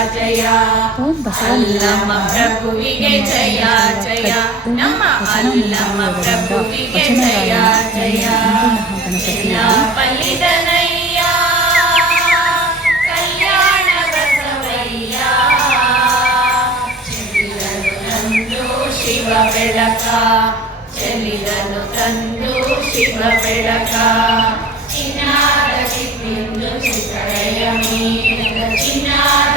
ಜಯ ಓಂ ಅಲ್ಲಮ ಬಸವಲಿಂಗ ಪ್ರಭುವಿಗೆ ಜಯ ಜಯ ನಮ್ಮ ಅಲ್ಲಮ ಪ್ರಭುವಿಗೆ ಜಯ ಜಯ ಎಲ್ಲ ಪಲ್ಲಿದನಯ್ಯ ಕಲ್ಯಾಣ ಬಸವಯ್ಯ ಚೆಲ್ಲಿದನು ತಂದು ಶಿವ ಬೆಳಕ ಚೆಲ್ಲಿದನು ತಂದು ಶಿವ ಬೆಳಕ ಚಿನ್ನಾದ ಚಿತ್ತೆಂದು ಚಿತ್ತಳೆಯ ಮೀರಿದ ಚಿನ್ನಾದ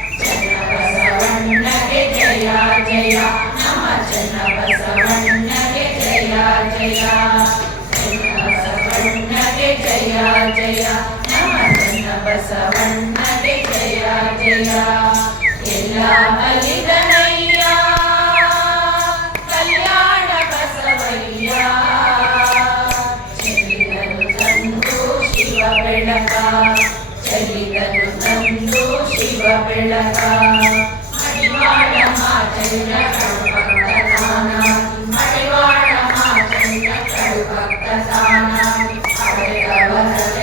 ಜಯ ನಮ್ಮ ಚನ್ನಬಸವಣ್ಣಗೆ ಜಯ ಜಯ ಚನ್ನಬಸವಣ್ಣಗೆ ಜಯ ಜಯ ನಮ್ಮ ಚನ್ನಬಸವಣ್ಣಗೆ ಜಯ ಜಯ ಎಲ್ಲ ಬಲಿದನಯ್ಯ Thank you.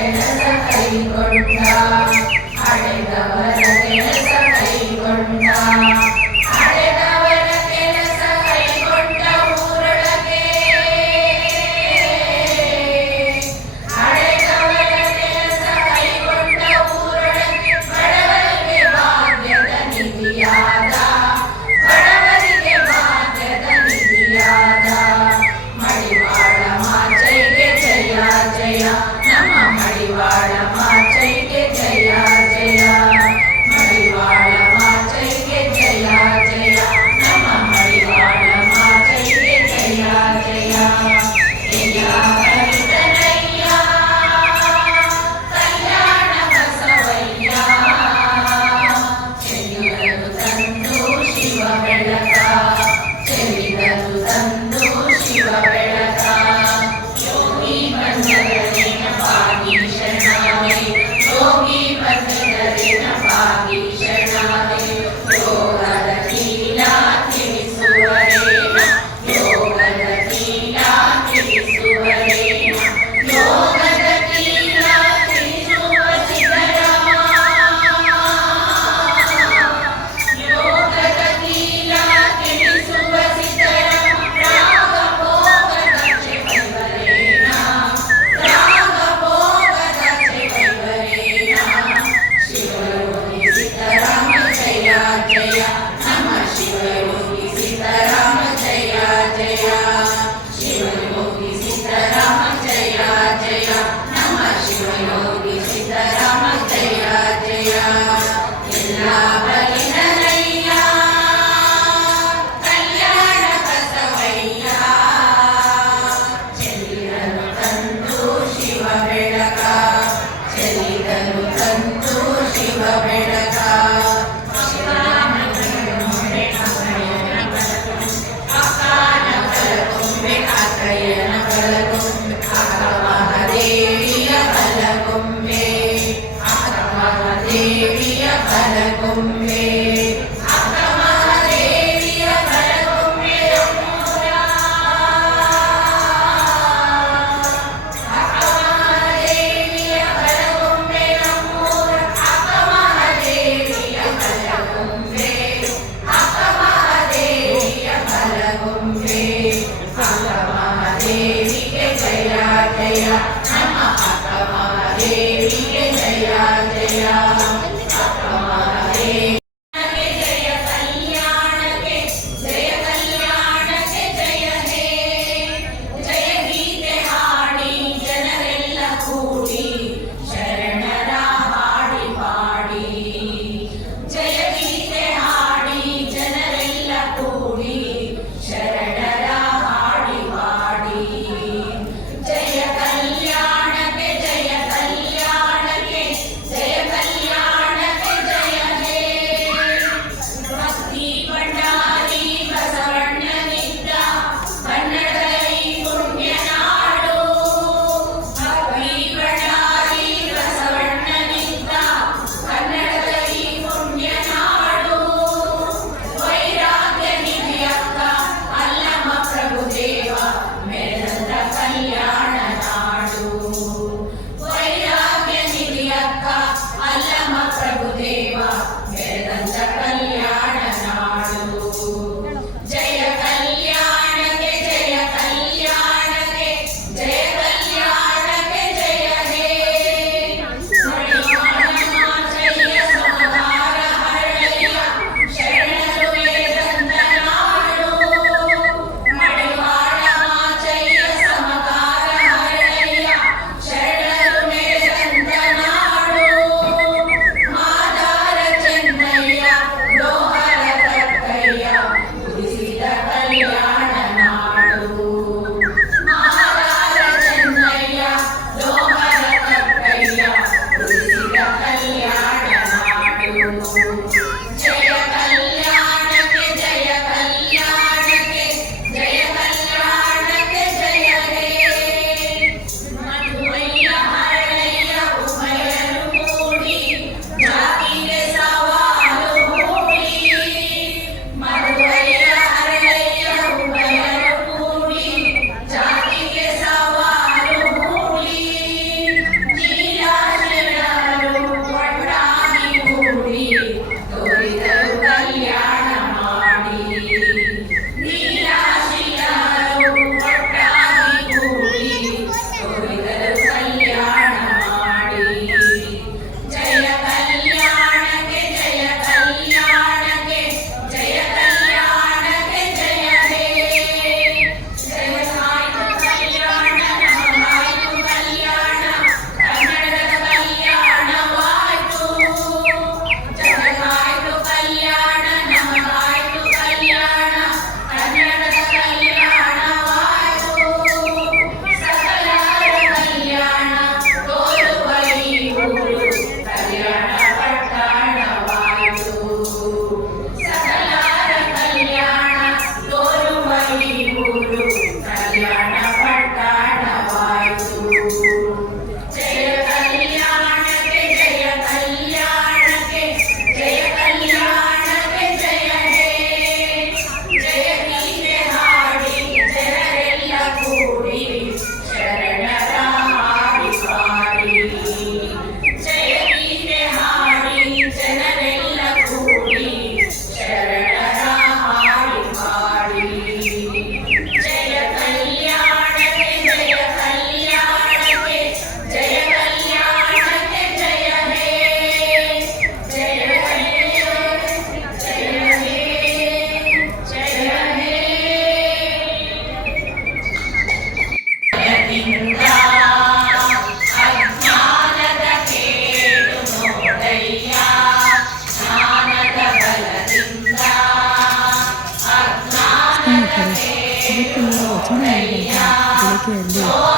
面对。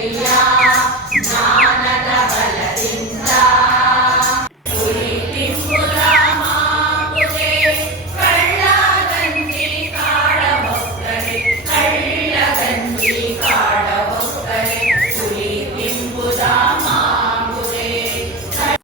回家。